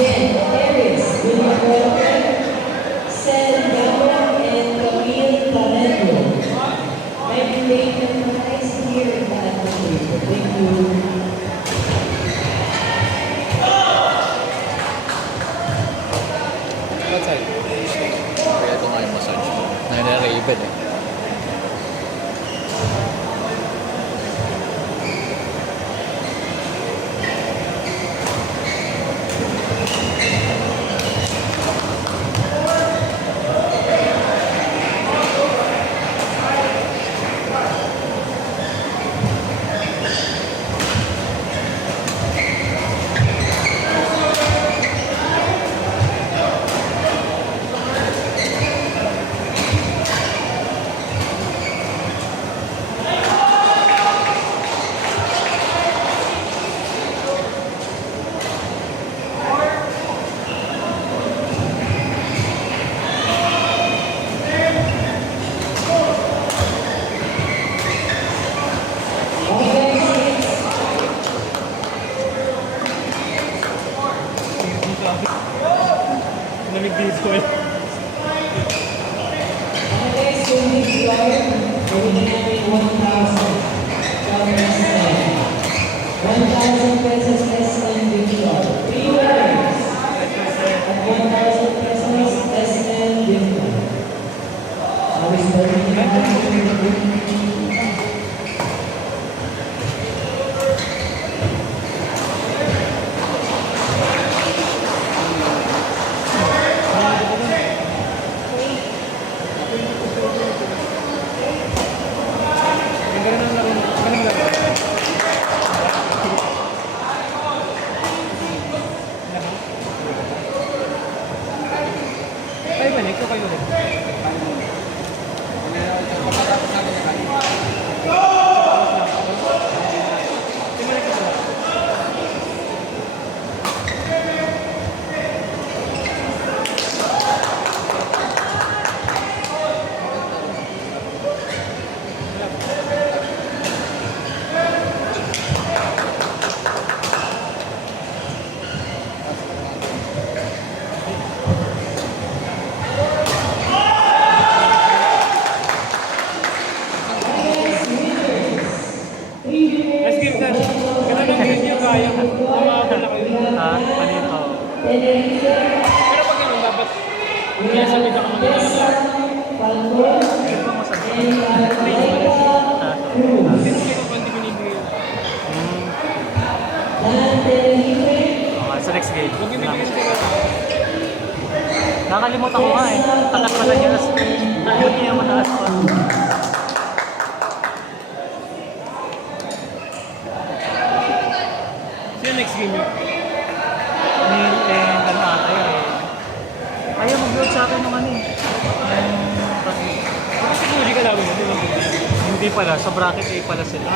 Jen Aries, William Walker, Sel Gabon, and Camille Talento. May related prize here in the table. Thank you. What side? Kaya ito nga yung massage ko. Nare-raven eh. Lamig dito eh. Okay, so we start. We're having 1,000. 1,000 pesos less than before. 3 winners. At 1,000 pesos less than before. Are we starting now? Ay, balik ko kayo ulit. Let's give that. Ganun ang game yung kaya. Tumawag na kayo. Ha? Panito. Pero pag ganun, dapat kaya sabi ka ka mag-alala. Ito mo sa Hindi ko hindi binibigay. Okay, sa next game. Huwag yung bibigay sa kanya. Nakalimutan ko nga eh. Takas pa sa niya. Nakalimutan niya mataas pa. Sino next game yun? Neil and ano ata yun eh. Ayaw mag-load sa akin ng ano eh. Ano siguro di ka laban mo? Hindi pala. Sa bracket A pala sila.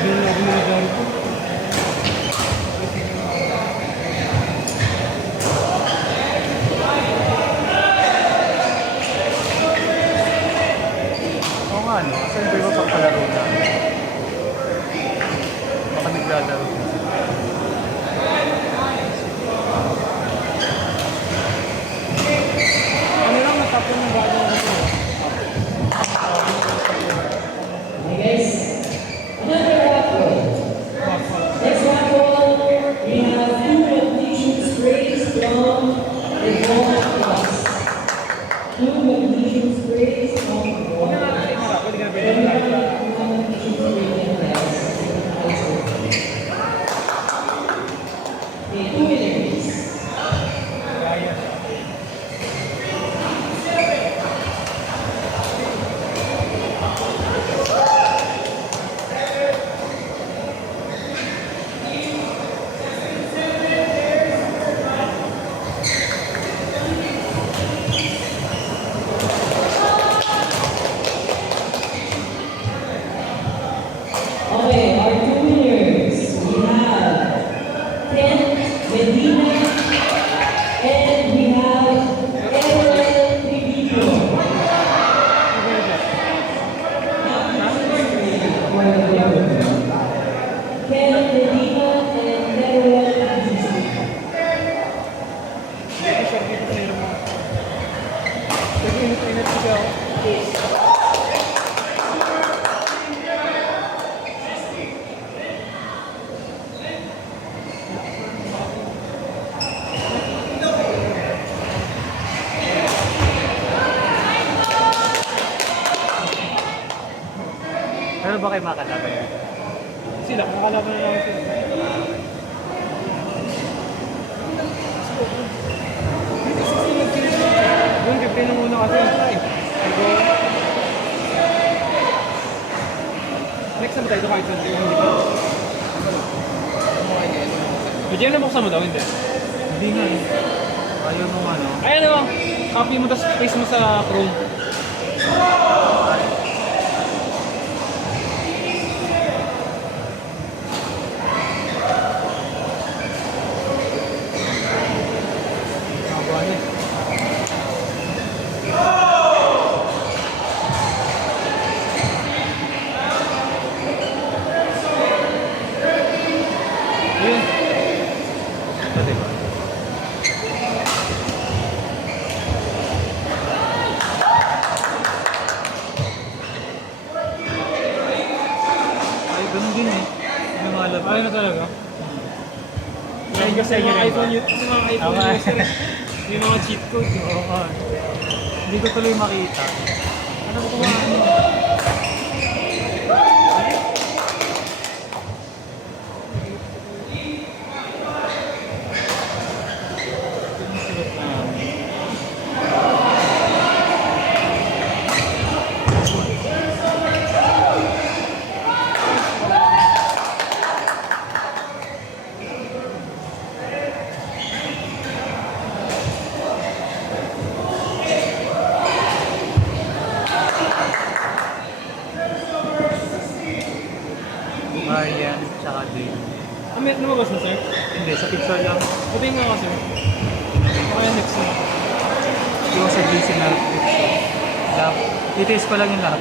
Hindi na ako nagagamit ko. Oo nga no. Kasi hindi mo pagpalaro na. Baka naglalaro na. Ano lang natapon ng bago ako. Okay, guys. Another raffle. Next raffle, we have 2 magnesium sprays from Evolve Plus. 2 magnesium sprays from Evolve Plus. Pwede ka na pwede. Okay, 2 winners. Kaya. Nag-init-init siya ako. Pero ba kayo makalaban yun? Sila, nakalaban na lang sila. Yung 15 na muna kasi. Ego. Next time tayo kahit saan. Medyo na buksan mo daw, hindi? Hindi nga eh. Ayaw mo ano. Ay ano, copy mo tapos paste mo sa Chrome. Haba niya. Ayun. Ito diba? Ay, ganun din eh. Lumalab. Ay na talaga. Ngayon kasi yung mga iPhone Tama. user, yung mga cheat code. Oo nga. Hindi ko tuloy makita. Ano ba kung ano? Marian, tsaka Dave. Ah, may lumabas na sir? Hindi, sa picture lang. Buti nga kasi. Kaya next na. Yung sa GC na picture. Titiis ko lang yung lahat.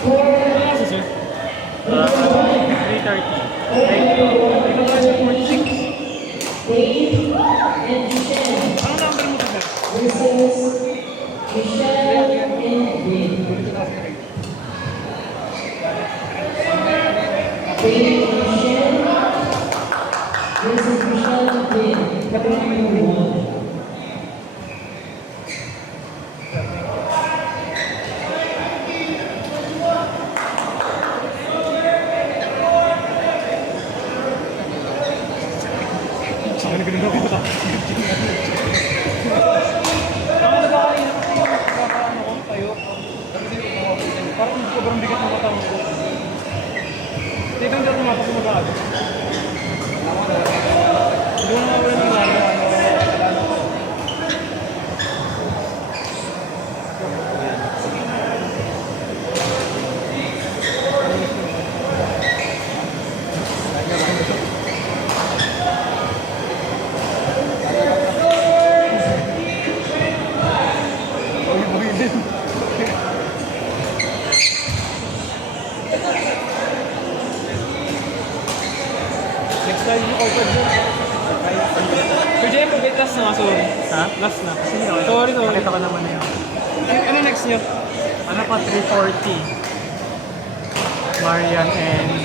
Ano kasi sir? 3:30. Ito tayo sa 46. Dave and Michelle Ano number mo to sir? versus Michelle and Dave. Dave and Michelle versus Michelle and Dave. Number 1. Saan ka nagano'n ako? Ang nagkakainap ko yung nakakaano ko, tayo. Parang sobrang bigat ng katawan ko. Hindi ko hindi tumatak sa mag-aado. Hindi ko nawawala ng lalo. Next time yung open mo. Kuya Jem, wait, last na nga, sorry. Ha? Last na. Sige, Sorry. Nakita ko naman na yun. Ano next niyo? Ano pa, 3:40. Marian and